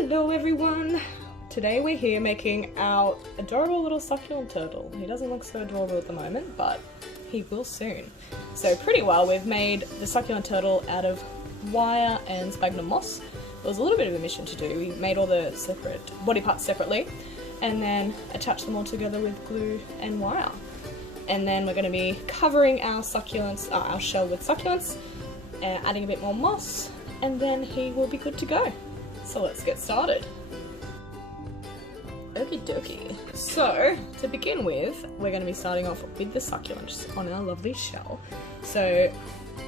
Hello everyone! Today we're here making our adorable little succulent turtle. He doesn't look so adorable at the moment, but he will soon. So pretty well, we've made the succulent turtle out of wire and sphagnum moss. There was a little bit of a mission to do. We made all the separate body parts separately and then attached them all together with glue and wire. And then we're going to be covering our succulents, our shell with succulents, adding a bit more moss, and then he will be good to go. So let's get started. Okie dokie. So to begin with, we're going to be starting off with the succulents on our lovely shell. So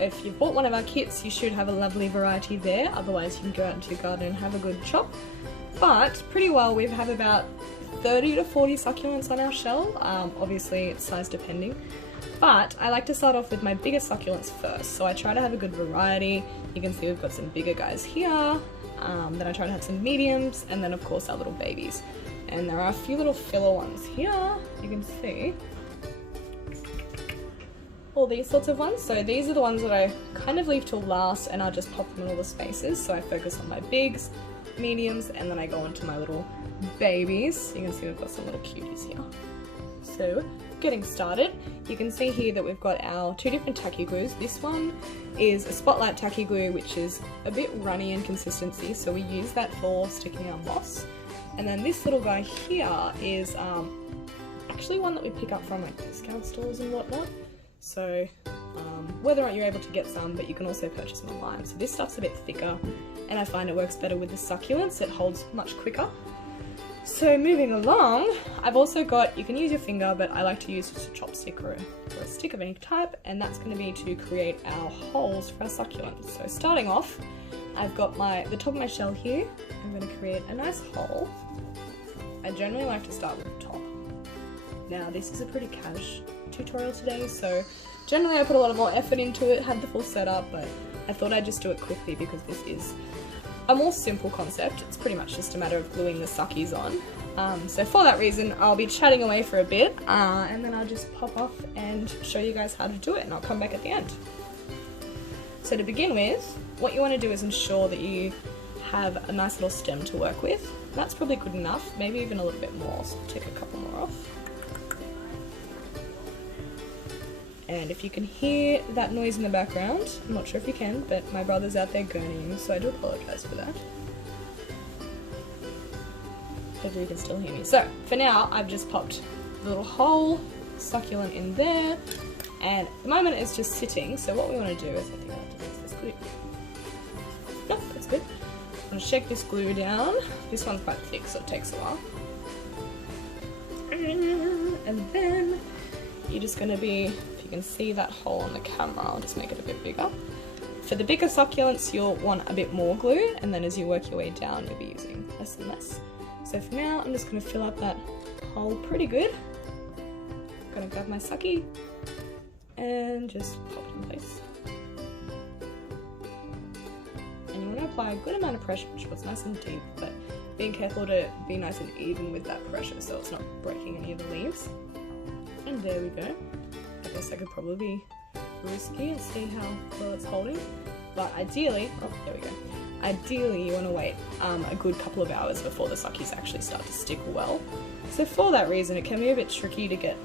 if you've bought one of our kits, you should have a lovely variety there. Otherwise you can go out into your garden and have a good chop. But pretty well, we have about 30 to 40 succulents on our shell. Obviously it's size depending. But I like to start off with my bigger succulents first. So I try to have a good variety. You can see we've got some bigger guys here. Then I try to have some mediums, and then of course our little babies. And there are a few little filler ones here, you can see. All these sorts of ones. So these are the ones that I kind of leave till last, and I'll just pop them in all the spaces. So I focus on my bigs, mediums, and then I go into my little babies. You can see we've got some little cuties here. So getting started, you can see here that we've got our two different tacky glues. This one is a spotlight tacky glue, which is a bit runny in consistency, so we use that for sticking our moss. And then this little guy here is actually one that we pick up from like discount stores and whatnot. So whether or not you're able to get some, but you can also purchase them online. So this stuff's a bit thicker, and I find it works better with the succulents. It holds much quicker. So moving along, I've also got, you can use your finger, but I like to use just a chopstick or a stick of any type, and that's going to be to create our holes for our succulents. So starting off, I've got the top of my shell here. I'm going to create a nice hole. I generally like to start with the top. Now this is a pretty cash tutorial today, so generally I put a lot more effort into it, had the full setup, but I thought I'd just do it quickly because this is a more simple concept. It's pretty much just a matter of gluing the suckies on. So for that reason, I'll be chatting away for a bit, and then I'll just pop off and show you guys how to do it, and I'll come back at the end. So to begin with, what you want to do is ensure that you have a nice little stem to work with. That's probably good enough, maybe even a little bit more, so I'll take a couple more off. And if you can hear that noise in the background, I'm not sure if you can, but my brother's out there gurning, so I do apologise for that. Hopefully you can still hear me. So, for now, I've just popped the little hole succulent in there, and at the moment it's just sitting, so what we want to do is, I think I have to fix this glue. Nope, that's good. I'm going to shake this glue down. This one's quite thick, so it takes a while. And then you're just going to be, if you can see that hole on the camera, I'll just make it a bit bigger. For the bigger succulents, you'll want a bit more glue, and then as you work your way down, you'll be using less and less. So for now, I'm just going to fill up that hole pretty good. I'm going to grab my sucky and just pop it in place. And you want to apply a good amount of pressure, ensure it's nice and deep, but being careful to be nice and even with that pressure so it's not breaking any of the leaves. And there we go. I guess I could probably be risky and see how well it's holding. But ideally, oh, there we go. Ideally, you want to wait a good couple of hours before the suckies actually start to stick well. So for that reason, it can be a bit tricky to get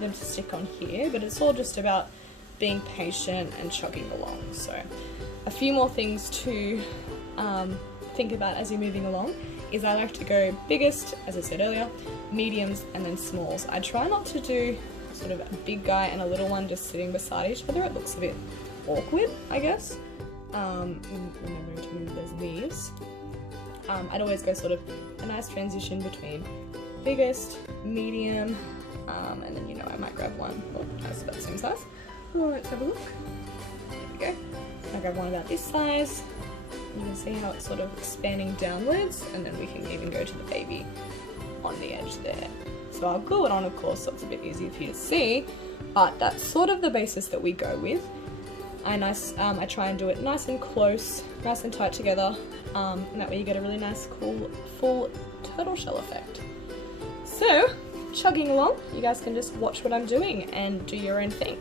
them to stick on here, but it's all just about being patient and chugging along. So a few more things to think about as you're moving along is I like to go biggest, as I said earlier, mediums, and then smalls. I try not to do sort of a big guy and a little one just sitting beside each other. It looks a bit awkward, I guess. Remembering to move those leaves. I'd always go sort of a nice transition between biggest, medium, and then, you know, I might grab one. Oh, that's about the same size. Oh, let's have a look. There we go. I grab one about this size. You can see how it's sort of expanding downwards, and then we can even go to the baby on the edge there. So I'll glue it on, of course, so it's a bit easier for you to see, but that's sort of the basis that we go with. I try and do it nice and close, nice and tight together, and that way you get a really nice, cool, full turtle shell effect. So, chugging along, you guys can just watch what I'm doing and do your own thing.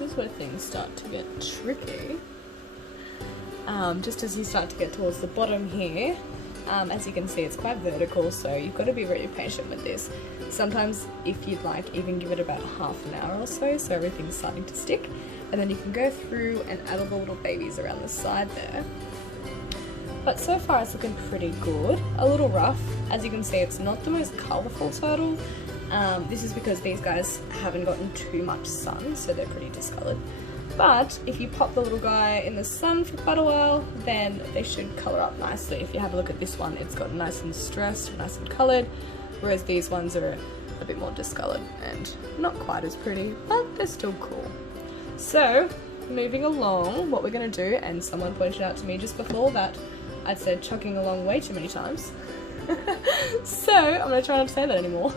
this is where things start to get tricky. Just as you start to get towards the bottom here, as you can see, it's quite vertical, so you've got to be really patient with this. Sometimes, if you'd like, even give it about half an hour or so, so everything's starting to stick, and then you can go through and add all the little babies around the side there. But so far it's looking pretty good. A little rough. As you can see, it's not the most colourful turtle. This is because these guys haven't gotten too much sun, so they're pretty discoloured. But if you pop the little guy in the sun for quite a while, then they should colour up nicely. If you have a look at this one, it's got nice and stressed, nice and coloured, whereas these ones are a bit more discoloured and not quite as pretty, but they're still cool. So, moving along, what we're going to do, and someone pointed out to me just before that I'd said chugging along way too many times. So, I'm going to try not to say that anymore.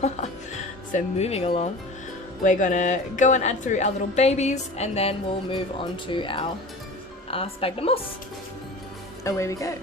So, moving along, we're going to go and add through our little babies, and then we'll move on to our sphagnum moss. Away we go.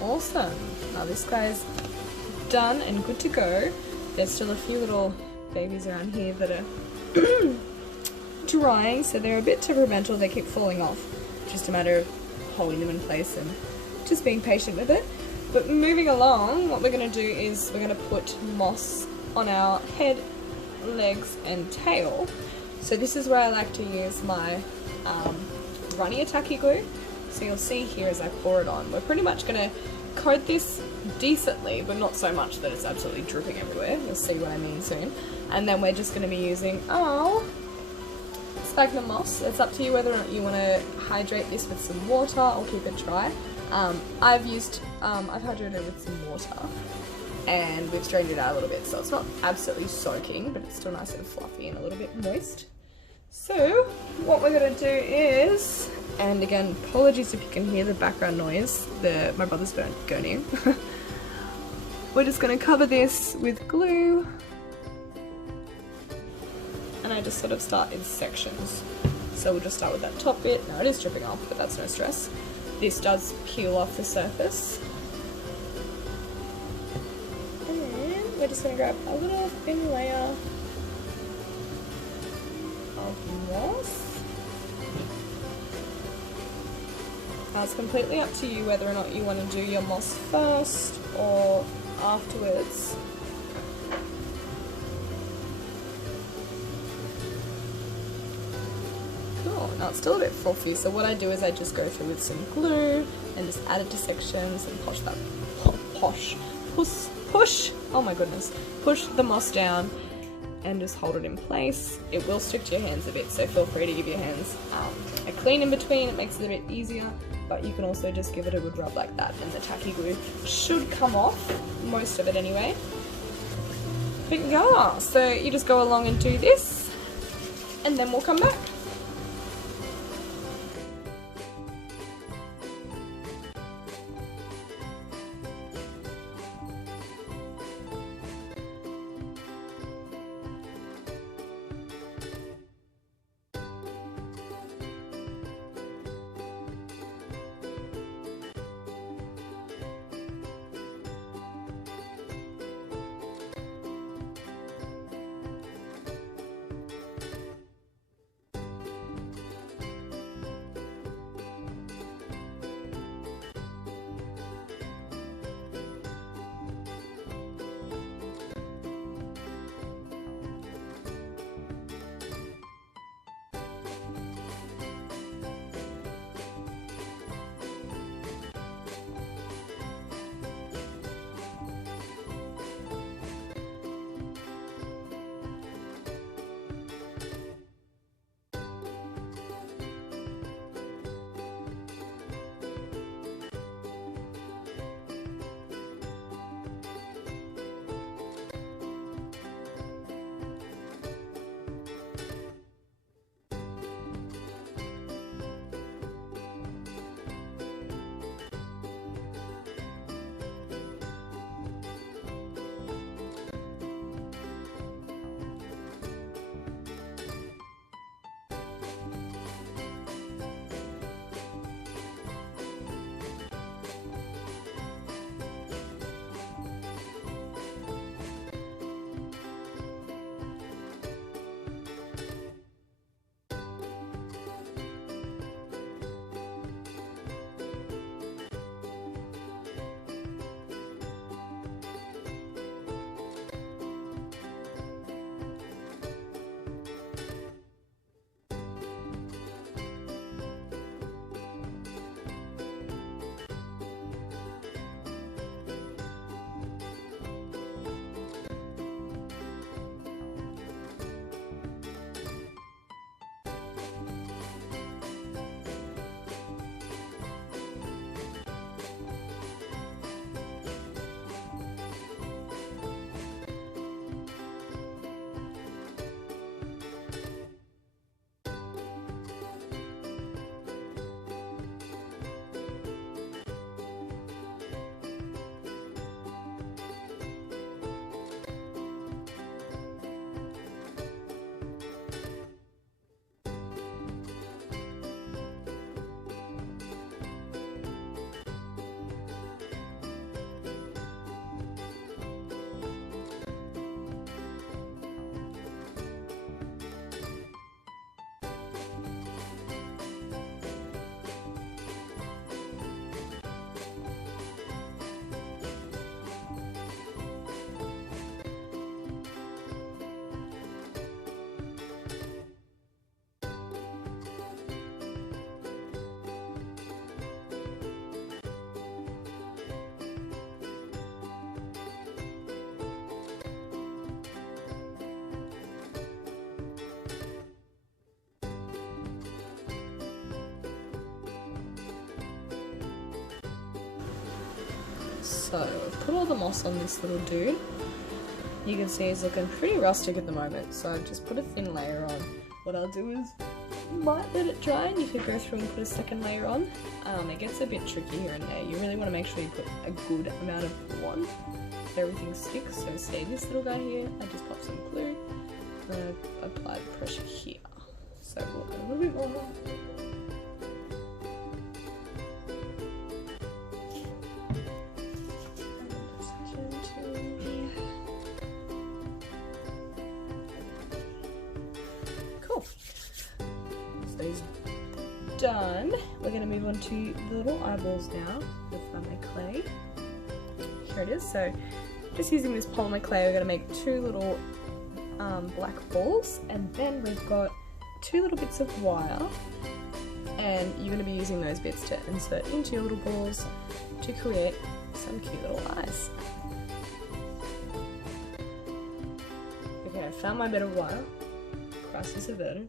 Awesome. Now this guy's done and good to go. There's still a few little babies around here that are drying, so they're a bit temperamental. They keep falling off. Just a matter of holding them in place and just being patient with it. But moving along, what we're going to do is we're going to put moss on our head, legs and tail. So this is where I like to use my runny tacky glue. So you'll see here as I pour it on, we're pretty much going to coat this decently, but not so much that it's absolutely dripping everywhere. You'll see what I mean soon. And then we're just going to be using sphagnum moss. It's up to you whether or not you want to hydrate this with some water or keep it dry. I've hydrated it with some water. and we've strained it out a little bit, so it's not absolutely soaking, but it's still nice and fluffy and a little bit moist. So what we're gonna do is, and again, apologies if you can hear the background noise, my brother's going in. We're just gonna cover this with glue, and I just sort of start in sections. So we'll just start with that top bit. Now it is dripping off, but that's no stress. This does peel off the surface. And we're just gonna grab a little thin layer of moss. Now it's completely up to you whether or not you want to do your moss first or afterwards. Cool, now it's still a bit fluffy, so what I do is I just go through with some glue and just add it to sections and push the moss down and just hold it in place. It will stick to your hands a bit, so feel free to give your hands a clean in between. It makes it a bit easier, but you can also just give it a good rub like that and the tacky glue should come off, most of it anyway. But yeah, so you just go along and do this and then we'll come back. So, I've put all the moss on this little dude. You can see he's looking pretty rustic at the moment, so I've just put a thin layer on. What I'll do is, might let it dry and you could go through and put a second layer on. It gets a bit tricky here and there. You really want to make sure you put a good amount of glue on so everything sticks. So say this little guy here, I just pop some glue and I apply the pressure here. So we'll put a little bit more. Cool. So he's done. We're going to move on to the little eyeballs now with my clay. Here it is. So just using this polymer clay, we're going to make two little black balls, and then we've got two little bits of wire, and you're going to be using those bits to insert into your little balls to create some cute little eyes. Okay, I found my bit of wire. Crisis averted.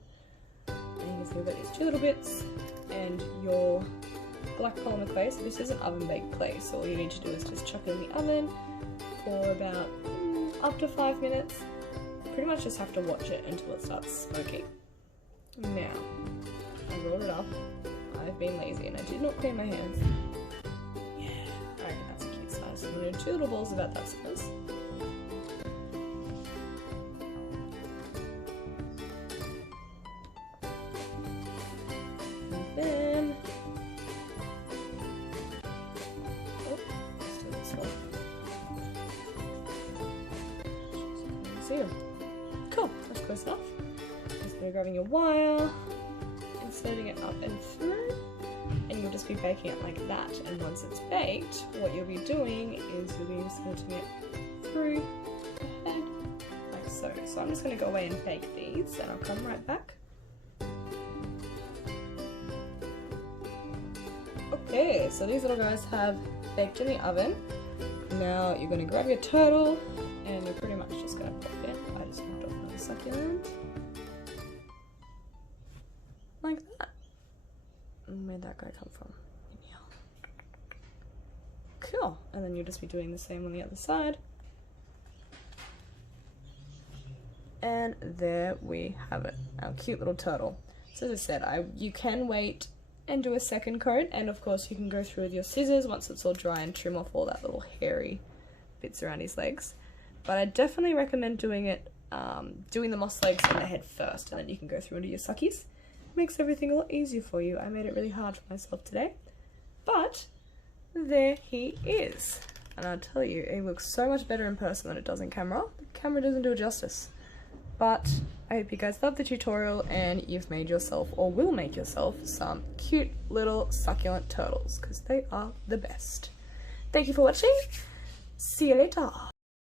And you can see we've got these two little bits and your black polymer clay. So this is an oven baked clay, so all you need to do is just chuck it in the oven for about up to 5 minutes. Pretty much just have to watch it until it starts smoking. Now, I rolled it up. I've been lazy and I did not clean my hands. Yeah, I reckon that's a cute size. So I'm going to do two little balls about that size. And then, let's do this one. See you. Cool, that's close enough. Just going to grabbing your wire, inserting it up and through, and you'll just be baking it like that. And once it's baked, what you'll be doing is you'll be inserting it through the head, like so. So I'm just going to go away and bake these, and I'll come right back. Okay, so these little guys have baked in the oven. Now you're going to grab your turtle, and you're pretty much just going to pop it in. I just knocked off another succulent. Like that. And where'd that guy come from? In here. Cool. And then you'll just be doing the same on the other side. And there we have it. Our cute little turtle. So as I said, you can wait and do a second coat, and of course you can go through with your scissors once it's all dry and trim off all that little hairy bits around his legs. But I definitely recommend doing it, doing the moss legs and the head first, and then you can go through and do your suckies. It makes everything a lot easier for you. I made it really hard for myself today, but there he is. And I'll tell you, it looks so much better in person than it does in camera. The camera doesn't do it justice. But I hope you guys loved the tutorial and you've made yourself, or will make yourself, some cute little succulent turtles, because they are the best. Thank you for watching. See you later.